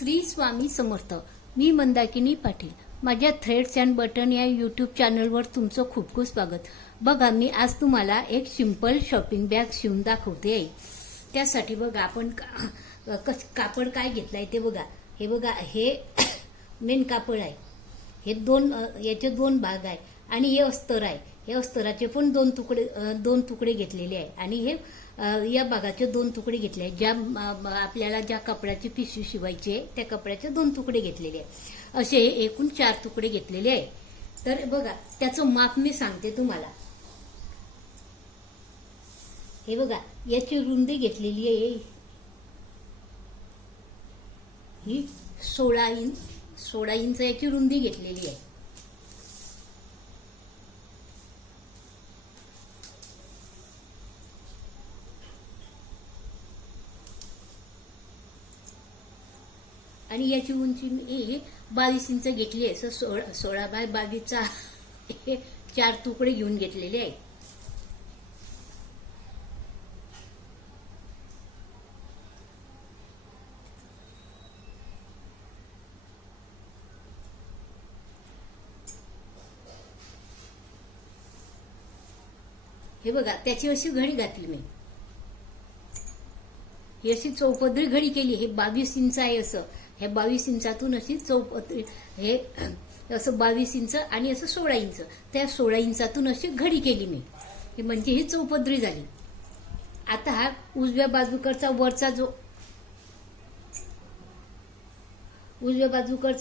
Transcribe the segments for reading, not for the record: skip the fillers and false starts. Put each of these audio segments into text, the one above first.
श्री स्वामी समर्थ. मी मंदाकिनी पाटील. माझ्या threads and button या YouTube चॅनलवर तुमचं खूप खूप स्वागत. बघा, मी आज तुम्हाला एक सिंपल शॉपिंग बॅग शिवून दाखवते आहे. त्यासाठी बघा आपण कापड काय घेतलाय ते बघा. हे बघा, हे मेन कापड आहे. हे याचे दोन भाग आहे आणि हे अस्तर आहे. हे अस्तराचे पण दोन तुकडे घेतलेले आहे आणि हे या भागाचे दोन तुकडे घेतले आहेत. ज्या आपल्याला ज्या कपड्याची पिशवी शिवायची आहे त्या कपड्याचे दोन तुकडे घेतलेले आहे. असे हे एकूण 4 तुकडे घेतलेले आहे. तर बघा, त्याचं माप मी सांगते तुम्हाला. हे बघा, याची रुंदी घेतलेली आहे ही 16 इंच याची रुंदी घेतलेली आहे. आणि याची उंची मी 22 इंच घेतली आहे. 16 बाय 22चा हे 4 तुकडे घेऊन घेतलेले आहेत. हे बघा, त्याची अशी घडी घातली मी. ही अशी चौपदरी घडी केली. हे 22 इंच आहे असं. हे 22 इंचातून अशी चौपदरी, हे असं 22 इंच आणि असं 16 इंच, त्या 16 इंचातून अशी घडी केली मी. ही म्हणजे ही चौपदरी झाली. आता हा उजव्या बाजूकडचा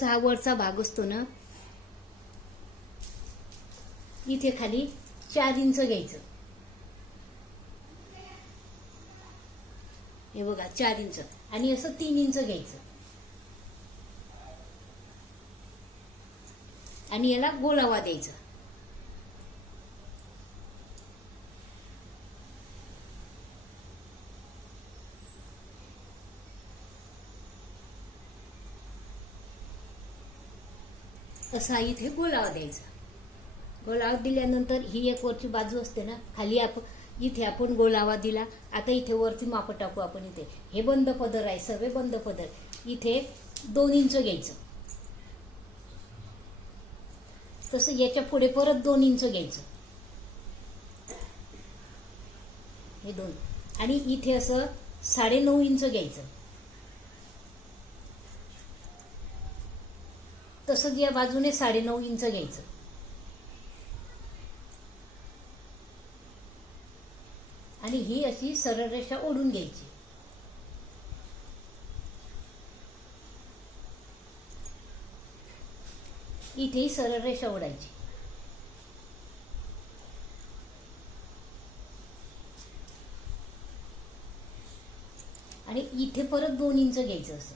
हा वरचा भाग असतो ना, इथे खाली 4 इंच घ्यायचं. हे बघा, 4 इंच आणि असं 3 इंच घ्यायचं आणि याला गोलावा द्यायचा. असा इथे गोलावा द्यायचा. गोलावा दिल्यानंतर ही एक वरची बाजू असते ना, खाली इथे आपण गोलावा दिला. आता इथे वरती माप टाकू आपण. इथे हे बंद पदर आहे, सर्व बंद पदर. इथे 2 इंच घ्यायचं. तसं याच्या पुढे परत 2 इंच घ्यायचं. हे 2 आणि इथे असं 9.5 इंच घ्यायचं. तसंच या बाजूने 9.5 इंच घ्यायचं. आणि ही अशी सरळ रेषा ओढून घ्यायची. इथेही सरळ रेषा ओढायची. आणि इथे परत 2 इंच घ्यायचं. असं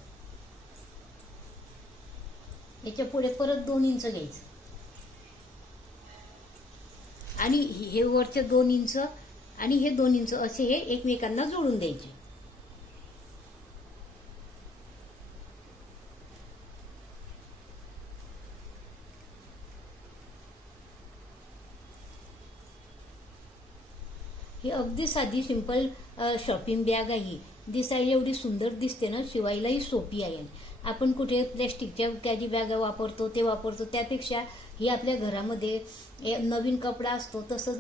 याच्या पुढे परत 2 इंच घ्यायचं. आणि हे वरचे 2 इंच आणि हे 2 इंच असे हे एकमेकांना जोडून द्यायचे. ही अगदी साधी सिंपल शॉपिंग बॅग आहे. दिसायला एवढी सुंदर दिसते ना, शिवायलाही सोपी आहे. आपण कुठे प्लॅस्टिकच्या त्याची बॅगा वापरतो त्यापेक्षा ही आपल्या घरामध्ये नवीन कपडा असतो तसंच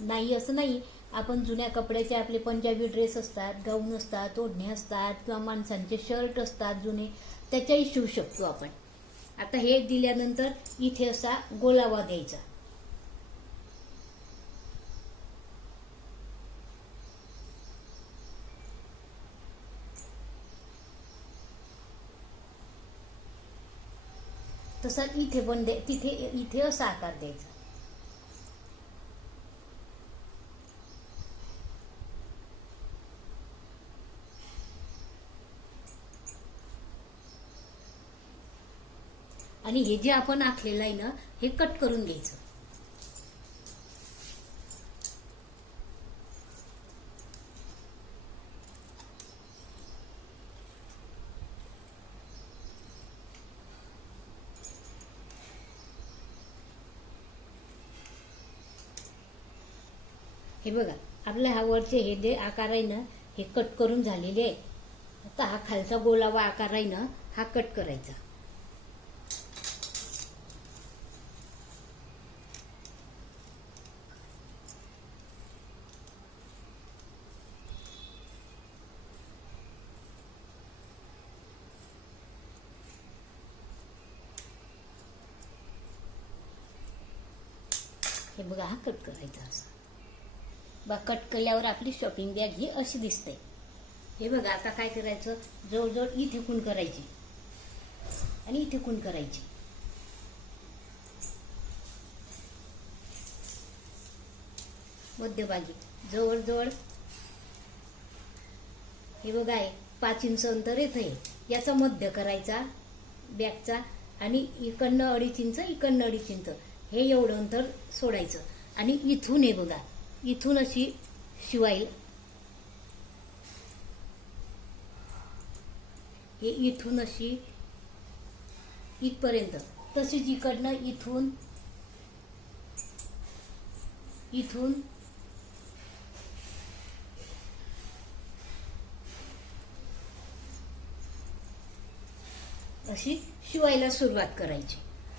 नाही असं नाही. आपण जुन्या कपड्याचे आपले पंजाबी ड्रेस असतात, गाऊन असतात, ओढणे असतात किंवा माणसांचे शर्ट असतात जुने, त्याच्याही शिवू शकतो आपण. आता हे दिल्यानंतर इथे असा गोलावा द्यायचा. तसा इथे पण इथे असा आकार द्यायचा. आणि हे जे आपण आखलेलं आहे ना, हे कट करून घ्यायचं. हे बघा, आपल्या हा वरचे हे जे आकार आहे ना, हे कट करून झालेले आहे. आता हा खालचा गोलावा आकार आहे ना, हा कट करायचा. हे बघा, हा कट करायचा असा. बघा, कट केल्यावर आपली शॉपिंग बॅग ही अशी दिसते. हे बघा, आता काय करायचं, जवळजवळ इथे खूण करायची आणि इथे खूण करायची. मध्यभागी जवळजवळ हे बघा, आहे 5 इंच अंतर येतं. याचा मध्य करायचा बॅगचा आणि इकडनं 2.5 इंच, इकडनं 2.5 इंच, हे एवढं अंतर सोडायचं. आणि इथून हे बघा, इथून अशी शिवायला, हे इथून अशी इथपर्यंत, तशीच इकडनं इथून इथून अशी शिवायला सुरुवात करायची.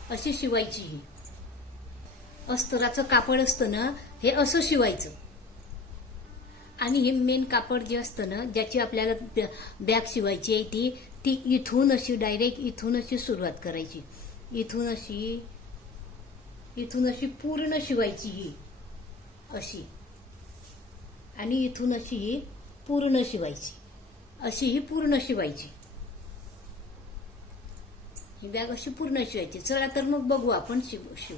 अशी शिवायची. ही अस्तराचं कापड असतं ना, हे असं शिवायचं. आणि हे मेन कापड जे असतं ना, ज्याची आपल्याला बॅग शिवायची आहे, ती इथून अशी डायरेक्ट इथून अशी सुरुवात करायची. इथून अशी पूर्ण शिवायची ही अशी. आणि इथून अशी ही पूर्ण शिवायची. अशी ही पूर्ण शिवायची. ही बॅग अशी पूर्ण शिवायची. चला तर मग बघू आपण शिव.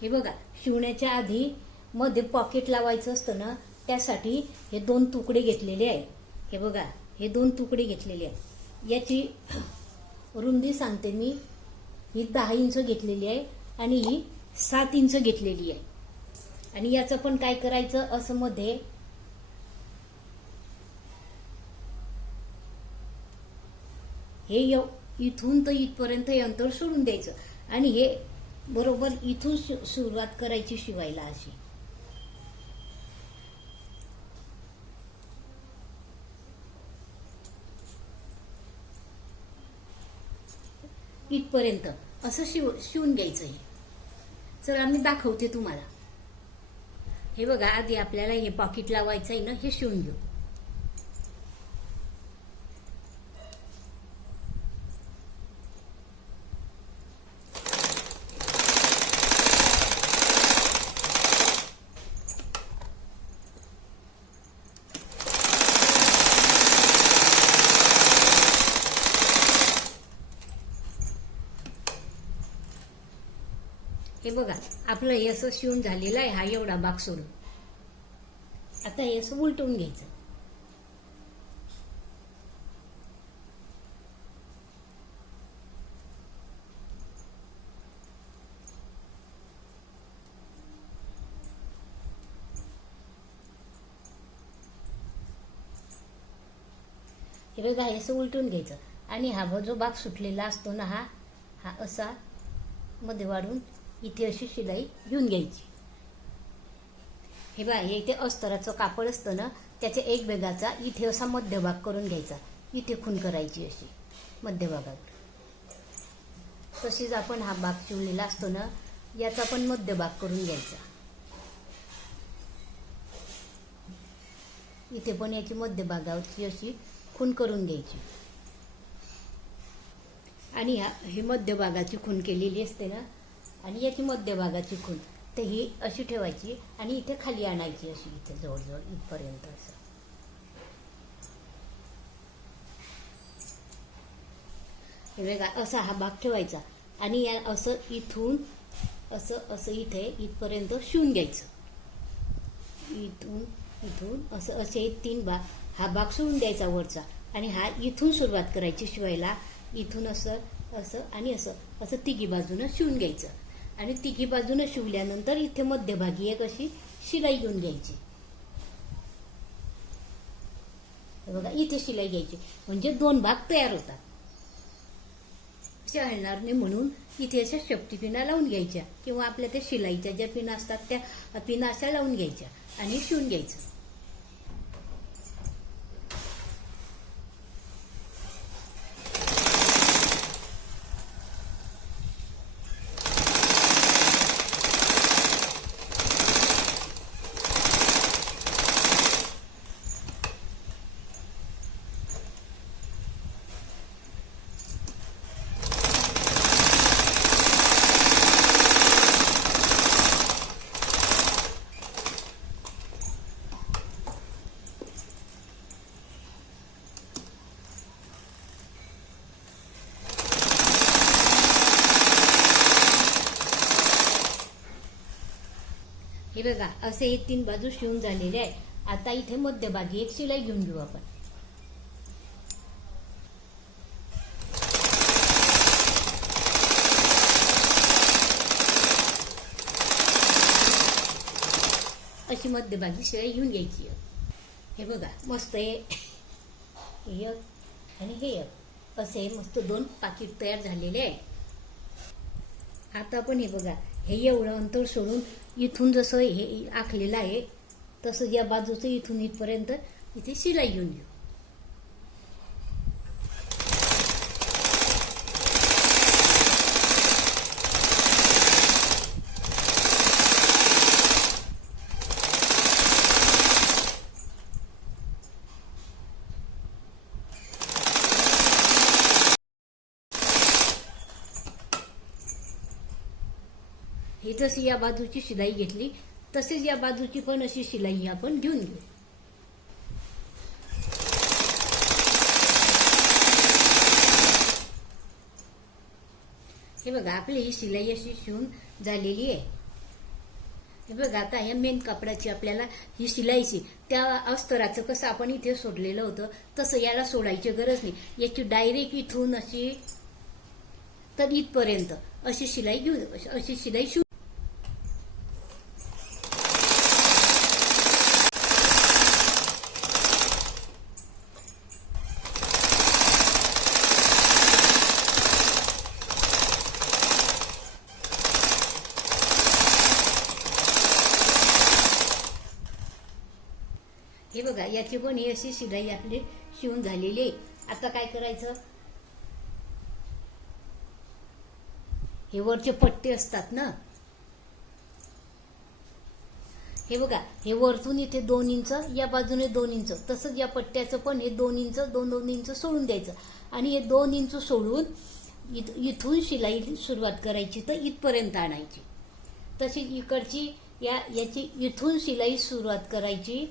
हे बघा, शिवण्याच्या आधी मध्ये पॉकेट लावायचं असतं ना, त्यासाठी हे 2 तुकडे घेतलेले आहे. हे बघा, हे 2 तुकडे घेतलेले आहे. याची रुंदी सांगते मी, ही 10 इंच घेतलेली आहे आणि ही 7 इंच घेतलेली आहे. आणि याचं पण काय करायचं, असं मध्ये हे इथून तर इथपर्यंत हे अंतर सोडून द्यायचं. आणि हे बरोबर इथून सुरुवात करायची शिवायला अशी. इथपर्यंत असं शिवून घ्यायचं. हे चला मी दाखवते तुम्हाला. हे बघा, आधी आपल्याला हे पॉकेट लावायचं आहे ना, हे शिवून घेऊ. हे बघा, आपलं हे असं शिवून झालेलं आहे. हा एवढा भाग सोडून आता हे असं उलटून घ्यायचं. हे बघा, हे असं उलटून घ्यायचं. आणि हा जो भाग सुटलेला असतो ना, हा असा मध्ये वाढून इथे अशी शिलाई घेऊन घ्यायची. हे बघा, हे इथे अस्तराचं कापड असतं ना, त्याच्या एक भागाचा इथे असा मध्यभाग करून घ्यायचा. इथे खूण करायची अशी मध्यभागात. तशीच आपण हा भाग शिवलेला असतो ना, याचा पण मध्यभाग करून घ्यायचा. इथे पण याची मध्यभागाची अशी खूण करून घ्यायची. आणि हे मध्यभागाची खूण केलेली असते ना, आणि याची मध्यभागाची खूण, तर ही अशी ठेवायची आणि इथे खाली आणायची अशी, इथे जवळजवळ इथपर्यंत असं. हे बघा, असा हा भाग ठेवायचा आणि या असं इथून असं इथे इथपर्यंत शिवून घ्यायचं. इथून असं असे 3 भाग, हा भाग शिवून द्यायचा वरचा. आणि हा इथून सुरुवात करायची शिवायला. इथून असं आणि असं तिघी बाजूनं शिवून घ्यायचं. आणि तिघी बाजूनं शिवल्यानंतर इथे मध्यभागी एक अशी शिलाई घेऊन घ्यायची. बघा, इथे शिलाई घ्यायची म्हणजे 2 भाग तयार होतात. हलणार नाही म्हणून इथे अशा शेपटी पिना लावून घ्यायच्या, किंवा आपल्या त्या शिलाईच्या ज्या पिना असतात त्या पिना अशा लावून घ्यायच्या आणि शिवून घ्यायचं. हे बघा असे हे 3 बाजू शिवून झालेले आहे. आता इथे मध्यभागी एक शिलाई घेऊन घेऊ आपण. अशी मध्यभागी शिलाई घेऊन घ्यायची. हे बघा मस्त एक आणि हे एक असे मस्त 2 पाकिट तयार झालेले आहे. आता आपण हे बघा हे एवढं अंतर सोडून इथून जसं हे आखलेलं आहे तसं या बाजूचं इथून इथपर्यंत इथे शिलाई घेऊन घेऊ. हे जशी या बाजूची शिलाई घेतली तसेच या बाजूची पण अशी शिलाई आपण घेऊन घेऊ. हे बघा आपली ही शिलाई अशी शिवून झालेली आहे. हे बघा आता ह्या मेन कापडाची आपल्याला ही शिलाईची त्या अस्तराचं कसं आपण इथे सोडलेलं होतं तसं याला सोडायची गरज नाही. याची डायरेक्ट इथून अशी तर इथपर्यंत अशी शिलाई घेऊ, अशी शिलाई शिवू. हे बघा याची पण ही अशी शिलाई आपली शिवून झालेली आहे. आता काय करायचं, हे वरचे पट्टे असतात ना, हे बघा हे वरतून इथे 2 इंच, या बाजूने 2 इंच, तसंच या पट्ट्याचं पण हे 2 इंच 2-2 इंच सोडून द्यायचं. आणि हे 2 इंच सोडून इथून शिलाई सुरुवात करायची तर इथपर्यंत आणायची. तशी इकडची याची इथून शिलाई सुरुवात करायची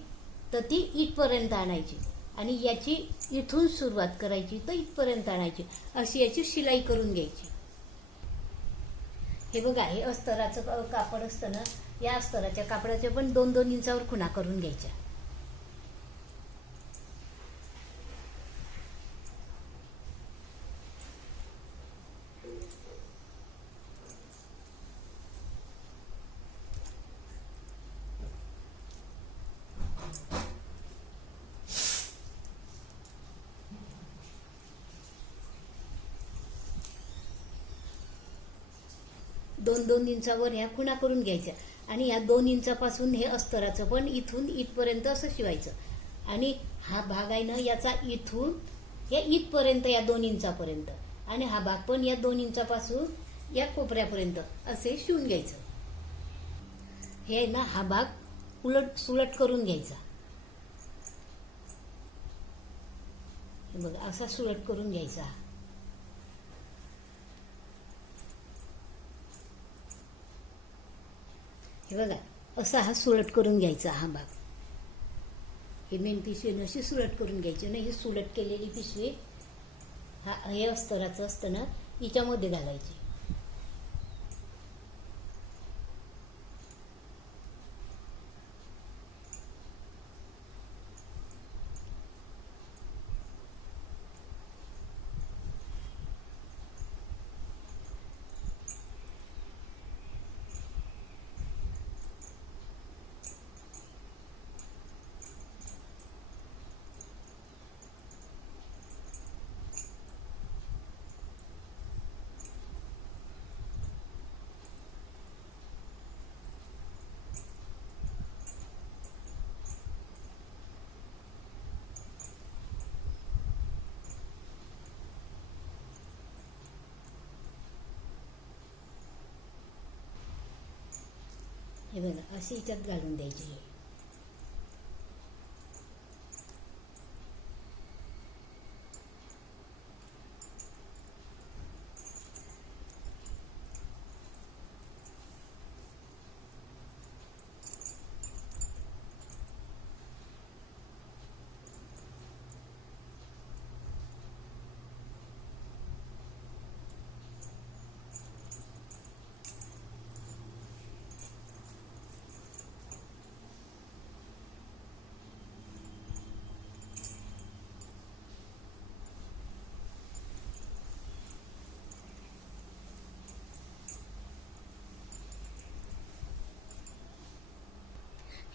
तर ती इथपर्यंत आणायची आणि याची इथून सुरुवात करायची तर इथपर्यंत आणायची. अशी याची शिलाई करून घ्यायची. हे बघा हे अस्तराचं कापड असतं ना, या अस्तराच्या कापडाच्या पण 2-2 इंचावर खुणा करून घ्यायच्या. दोन 2 इंचावर ह्या खुणा करून घ्यायच्या आणि या 2 इंचापासून हे अस्तराचं पण इथून इथपर्यंत असं शिवायचं. आणि हा भाग आहे ना याचा इथून या इथपर्यंत या 2 इंचापर्यंत आणि हा भाग पण या 2 इंचापासून या कोपऱ्यापर्यंत असे शिवून घ्यायचं. हे ना हा भाग उलट सुलट करून घ्यायचा. हे बघा असा सुलट करून घ्यायचा. हे बघा असा हा सुलट करून घ्यायचा. हा भाग हे मेन पिशवी अशी सुलट करून घ्यायची ना. ही सुलट केलेली पिशवी हे अस्तराचं असतं ना हिच्यामध्ये घालायची. हे बघा अशी याच्यात घालून द्यायची.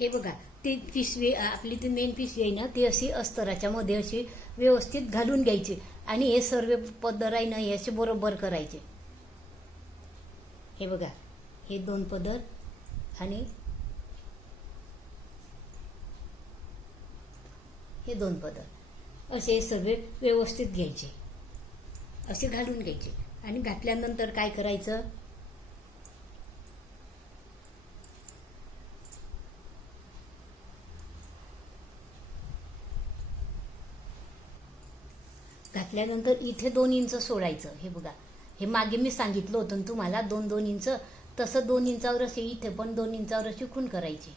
हे बघा, ती पिशवी आपली ती मेन पिशवी आहे ना, ती अशी अस्तराच्या मध्ये अशी व्यवस्थित घालून घ्यायची आणि हे सर्व पदर आहे ना हे असे बरोबर करायचे. हे बघा, हे 2 पदर आणि हे 2 पदर असे सर्व व्यवस्थित घ्यायचे, असे घालून घ्यायचे. आणि घातल्यानंतर काय करायचं, घातल्यानंतर इथे 2 इंच सोडायचं. हे बघा, हे मागे मी सांगितलं होतं ना तुम्हाला 2-2 इंच, तसं 2 इंचावर असे इथे पण 2 इंचावर अशी खूण करायची.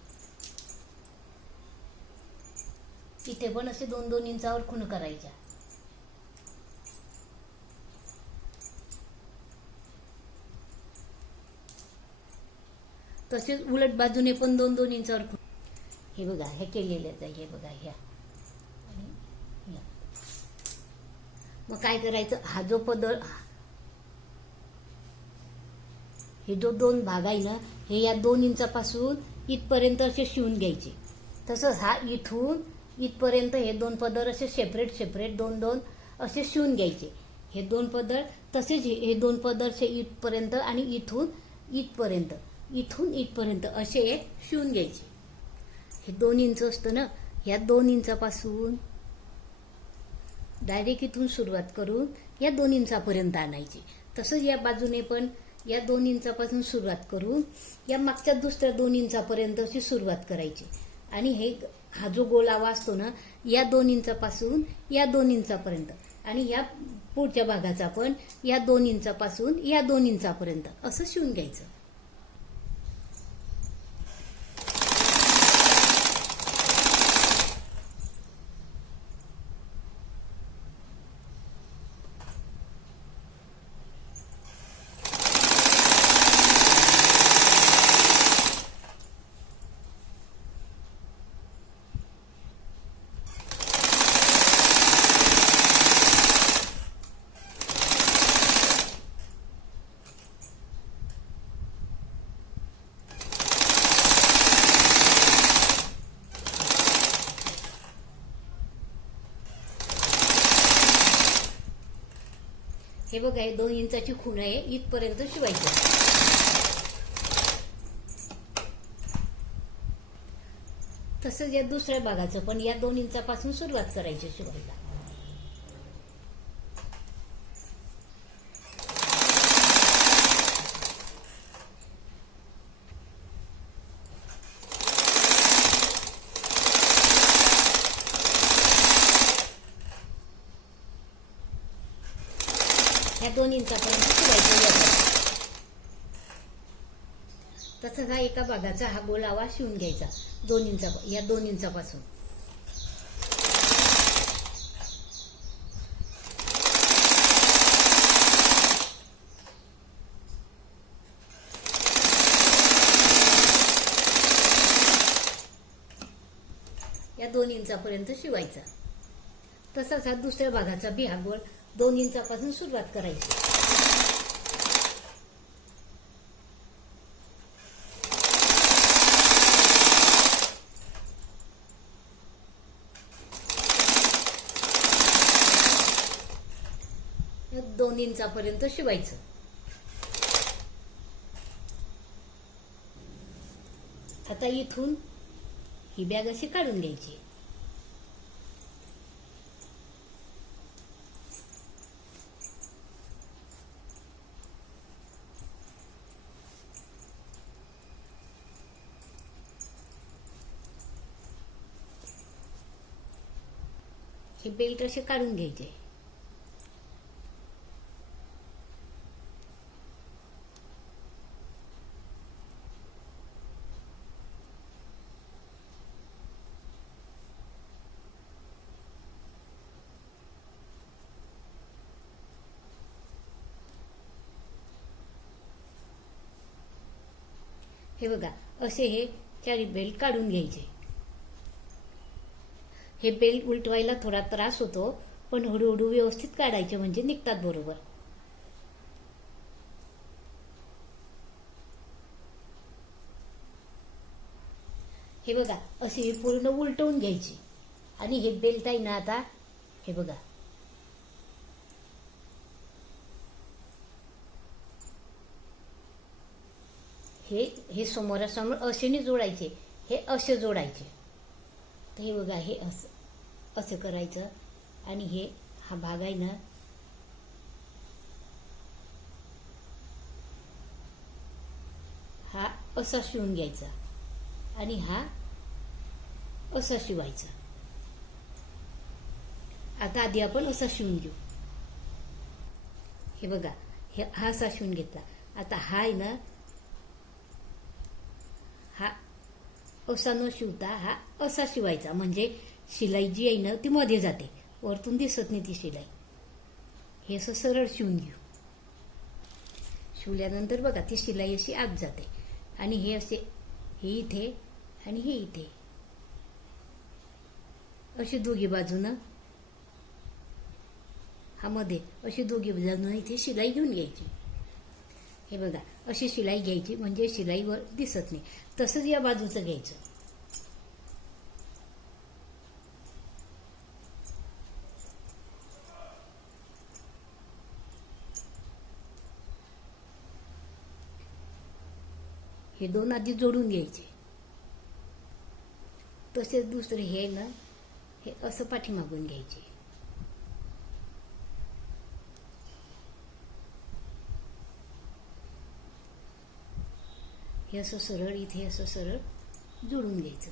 इथे पण असे 2-2 इंचावर खूण करायच्या. तसेच उलट बाजूने पण 2-2 इंचावर खूण. हे बघा, हे केलेलेच आहे. हे बघा, ह्या आणि ह्या. मग काय करायचं, हा जो पदर, हे जो 2 भाग आहे ना, हे या 2 इंचापासून इथपर्यंत असे शिवून घ्यायचे. तसंच हा इथून इथपर्यंत हे 2 पदर असे सेपरेट 2-2 असे शिवून घ्यायचे. हे 2 पदर तसेच हे 2 पदर इथपर्यंत आणि इथून इथपर्यंत असे शिवून घ्यायचे. हे 2 इंच असतं ना, या 2 इंचापासून डायरेक्ट इथून सुरुवात करून या 2 इंचापर्यंत आणायची. तसंच या बाजूने पण या 2 इंचापासून सुरुवात करून या मागच्या दुसऱ्या 2 इंचापर्यंत अशी सुरुवात करायची. आणि हा जो गोलावा असतो ना, या 2 इंचापासून या 2 इंचापर्यंत आणि या पुढच्या भागाचा पण या 2 इंचापासून या 2 इंचापर्यंत असं शिवून घ्यायचं. हे बघा, हे 2 इंचाची खूण आहे, इथपर्यंत शिवायचं. तसंच या दुसऱ्या भागाचं पण या 2 इंचापासून सुरुवात करायची शिवायला. या 2 इंचापर्यंत शिवायचं. तसंच हा एका भागाचा हा गोलावा शिवून घ्यायचा 2 इंचा, या 2 इंचापासून. या 2 इंचापर्यंत शिवायचा. तसाच हा दुसऱ्या भागाचा बी हा गोल 2 इंचापासून सुरुवात करायची. या 2 इंचापर्यंत शिवायचं. आता इथून ही बॅग अशी काढून घ्यायची. हे बेल्ट असे काढून घ्यायचे. हे बघा, असे हे 4 बेल्ट काढून घ्यायचे. हे बेल्ट उलटवायला थोडा त्रास होतो, पण हळूहळू व्यवस्थित काढायचे म्हणजे निघतात बरोबर. हे बघा अशी पूर्ण उलटवून घ्यायची आणि हे बेल्ट आहे ना आता हे बघा हे हे समोरासमोर असेने जोडायचे, हे असे जोडायचे. तर हे बघा हे असं असं करायचं आणि हे हा भाग आहे ना हा असा शिवून घ्यायचा आणि हा असा शिवायचा. आता आधी आपण असा शिवून घेऊ. हे बघा हे हा असा शिवून घेतला. आता हा आहे ना हा असा न शिवता हा असा शिवायचा, म्हणजे शिलाई जी आहे ना ती मध्ये जाते, वरतून दिसत नाही ती शिलाई. हे असं सरळ शिवून घेऊ. शिवल्यानंतर बघा ती शिलाई अशी आत जाते आणि हे असे हे इथे आणि हे इथे अशी दोघी बाजूनं हा मध्ये अशी दोघी बाजूनं इथे शिलाई घेऊन घ्यायची. हे बघा अशी शिलाई घ्यायची म्हणजे शिलाईवर दिसत नाही. तसंच या बाजूचं घ्यायचं. हे दोन आधी जोडून घ्यायचे. तसेच दुसरे हे ना हे असं पाठीमागून घ्यायचे. हे असं सरळ इथे असं सरळ जोडून घ्यायचं.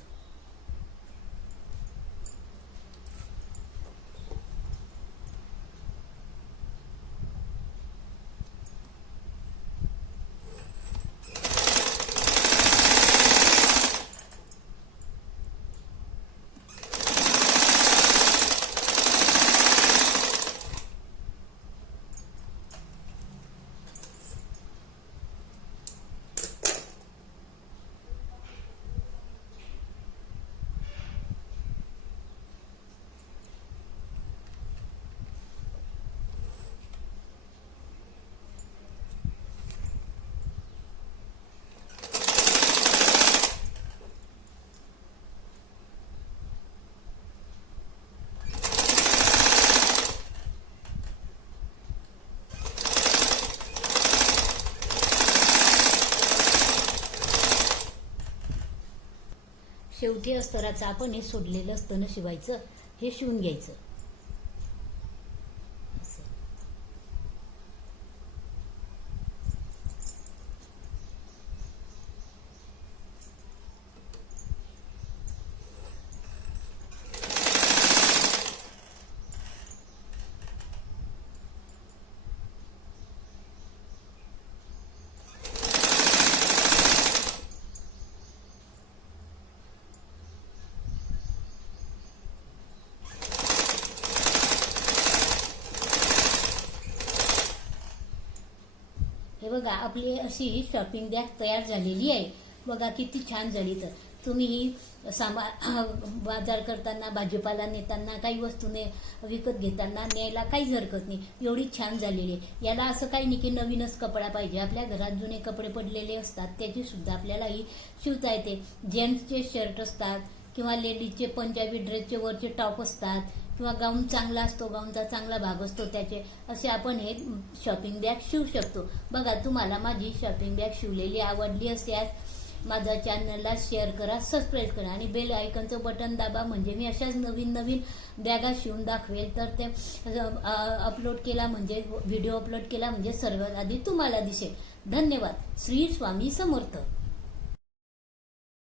शेवटी अस्तराचं आपण हे सोडलेलं असतं ना शिवायचं, हे शिवून घ्यायचं. हे बघा आपली अशी शॉपिंग बॅग तयार झालेली आहे. बघा किती छान झाली. तर तुम्ही ही बाजार करताना, भाजीपाला नेताना, काही वस्तू विकत घेताना न्यायला काहीच हरकत नाही. एवढी छान झालेली आहे. याला असं काही नाही की नवीनच कपडा पाहिजे. आपल्या घरात जुने कपडे पडलेले असतात त्याची सुद्धा आपल्याला ही शिवता येते. जेंट्सचे शर्ट असतात किंवा लेडीजचे पंजाबी ड्रेसचे वरचे टॉप असतात किंवा गाऊन चांगला असतो, गाऊनचा चांगला भाग असतो त्याचे, असे आपण हे शॉपिंग बॅग शिवू शकतो. बघा तुम्हाला माझी शॉपिंग बॅग शिवलेली आवडली असल्यास माझ्या चॅनलला शेअर करा, सबस्क्राईब करा आणि बेल आयकॉनचं बटन दाबा, म्हणजे मी अशाच नवीन नवीन बॅगा शिवून दाखवेल. तर ते अपलोड केला म्हणजे व्हिडिओ अपलोड केला म्हणजे सर्वात आधी तुम्हाला दिसेल. धन्यवाद. श्री स्वामी समर्थ.